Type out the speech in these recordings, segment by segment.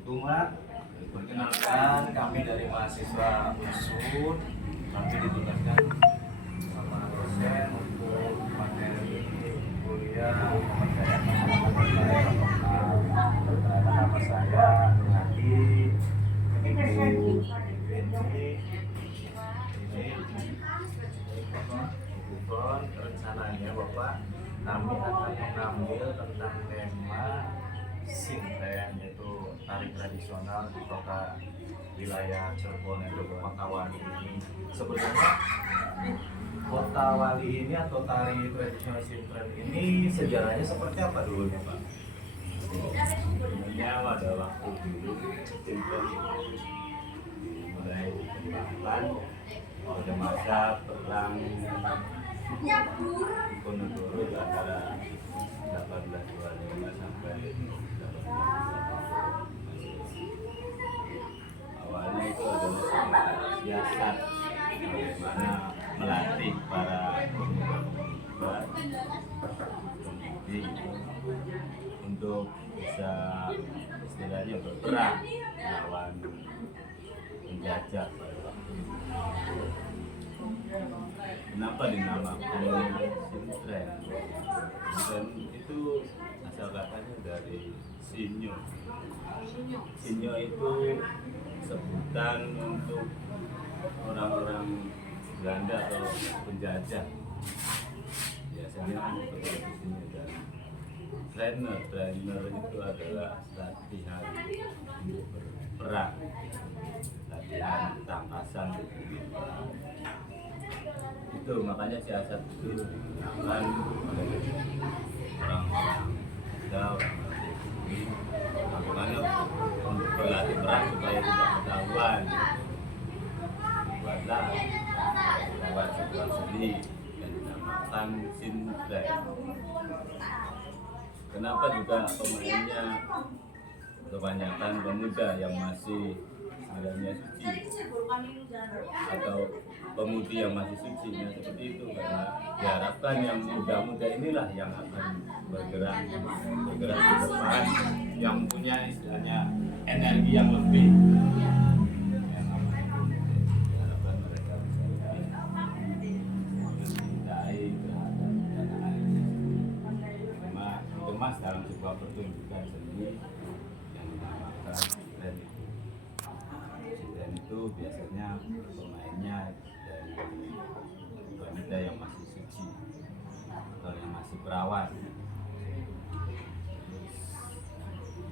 itu Mak. Perkenalkan kami dari mahasiswa UNSUD. Kami ditugaskan sama dosen untuk materi kuliah pemberdayaan masyarakat lokal. Nama saya Hadi. Bukan rencananya Bapak, kami akan mengambil tentang tema Sintren, yaitu tari tradisional di kota wilayah Cirebon itu Kota Wali ini. Sebenarnya Kota Wali ini atau tari tradisional Sintren ini sejarahnya seperti apa dulunya Pak? Sebenarnya pada waktu dulu Sintren mulai dikembangkan pada masa perang Diponegoro antara 1825 sampai 1855. Awalnya itu adalah siasat bagaimana melatih para pemuda untuk bisa istilahnya berperang melawan penjajah pada waktu itu. Kenapa dinamakan Sintren? Sintren itu asal katanya dari Sinyo. Sinyo itu sebutan untuk orang-orang Belanda atau penjajah. Biasanya seperti di sini dan trainer itu adalah latihan untuk berperang, latihan tampasan itu. Makanya siasat itu digunakan oleh orang-orang muda, bagaimana untuk berlatih perang supaya tidak ketahuan. Buatlah lewat sebuah seni yang dinamakan Sintren. Kenapa juga pemainnya kebanyakan pemuda yang masih istilahnya suci atau pemudi yang masih suci? Nah, seperti itu karena diharapkan yang muda-muda inilah yang akan bergerak ke depan, yang punya istilahnya energi yang lebih. Diharapkan mereka bisa lebih mencintai terhadap tanah air. Dikemas dalam sebuah pertunjukan seni yang dinamakan Sintren itu. Sintren itu biasanya pemainnya dari wanita yang masih suci atau yang masih perawan.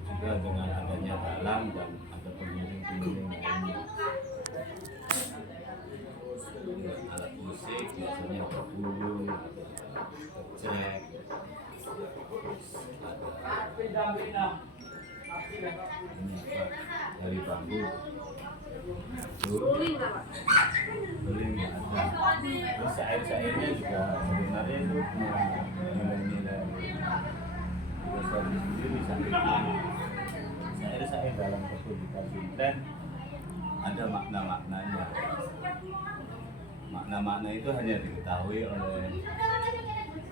Juga dengan adanya dalang dan ada pengiring-pengiring lainnya. Dengan alat musik biasanya berbulu, kecek, dari bambu, beling ada. Terus syair-syairnya juga sebenarnya itu nilai-nilai filosofi sendiri. Syair-syair dalam pertunjukan Sintren ada makna-maknanya. Makna-makna itu hanya diketahui oleh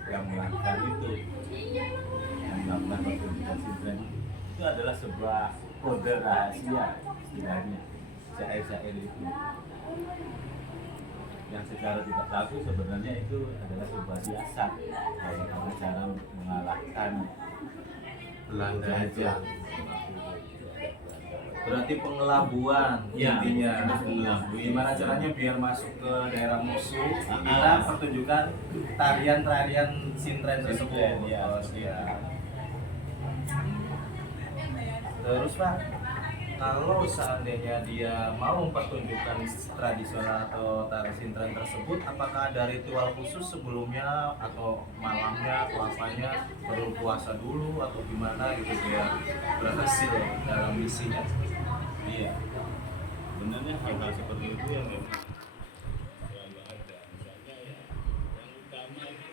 yang melakukan itu, yang melakukan pertunjukan Sintren. Itu adalah sebuah kode rahasia istilahnya, syair-syair itu yang secara tidak laku sebenarnya itu adalah sebuah siasat bagaimana cara mengalahkan Belanda aja. Berarti pengelabuan Ya, intinya. mengelabui. Gimana caranya biar masuk ke daerah musuh? Kita pertunjukan tarian-tarian Sintren tersebut. Sintren, ya. Oh, siap. Terus Pak, kalau seandainya dia mau mempertunjukkan tradisional atau tari Sintren tersebut, apakah ada ritual khusus sebelumnya atau malamnya atau apanya, perlu puasa dulu atau gimana gitu biar berhasil dalam misinya? Iya, sebenarnya hal-hal seperti itu yang memang selalu ada. Misalnya ya, yang utama itu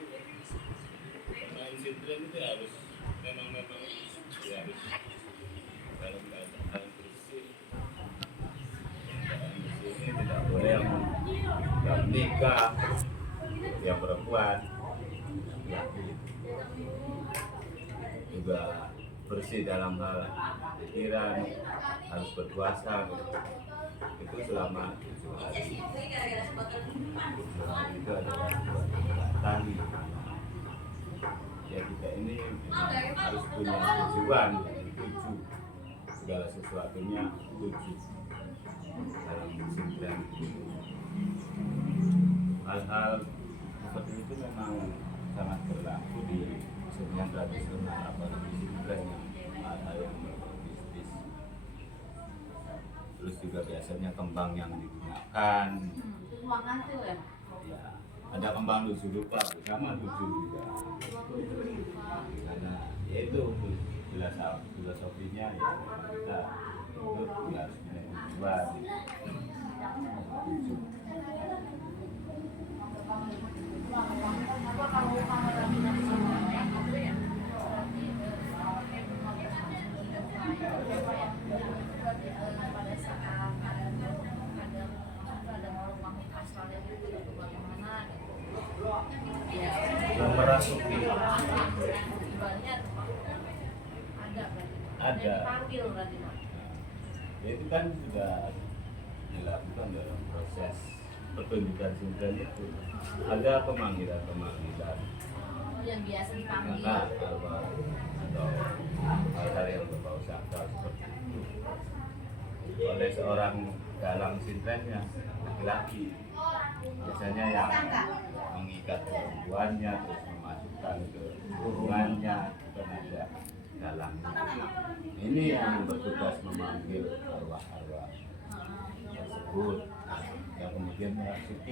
pemain Sintren itu harus memang ya harus dalam keadaan bersih. Keadaan bersih ini tidak boleh yang nggak menikah, yang perempuan, laki juga bersih dalam hal pikiran, harus berpuasa gitu. Itu selama 7 hari. 7 hari itu adalah buat keberatan. Ya kita ini memang harus punya tujuan, tuju segala sesuatunya, tuju dalam Sintren. Hal-hal seperti itu memang sangat berlaku di kesenian tradisional, apalagi Sintren yang hal-hal yang berbisnis. Terus juga biasanya kembang yang digunakan, ya ada kembang lucu lupa sama lucu juga, karena ya itu filosofinya ya kita hidup ya harus punya tujuan. Tujuh. Yang merasuki Ada. Ya, itu kan sudah dilakukan dalam proses pertunjukan Sintren itu. Ada pemanggilan yang biasa dipanggil. karena atau hal-hal yang berbau sakral seperti itu oleh seorang dalang Sintrennya, laki-laki biasanya yang mengikat perempuannya terus memasukkan ke hubungannya, bukan ada dalang ini yang bertugas memanggil arwah-arwah tersebut yang kemudian merasuki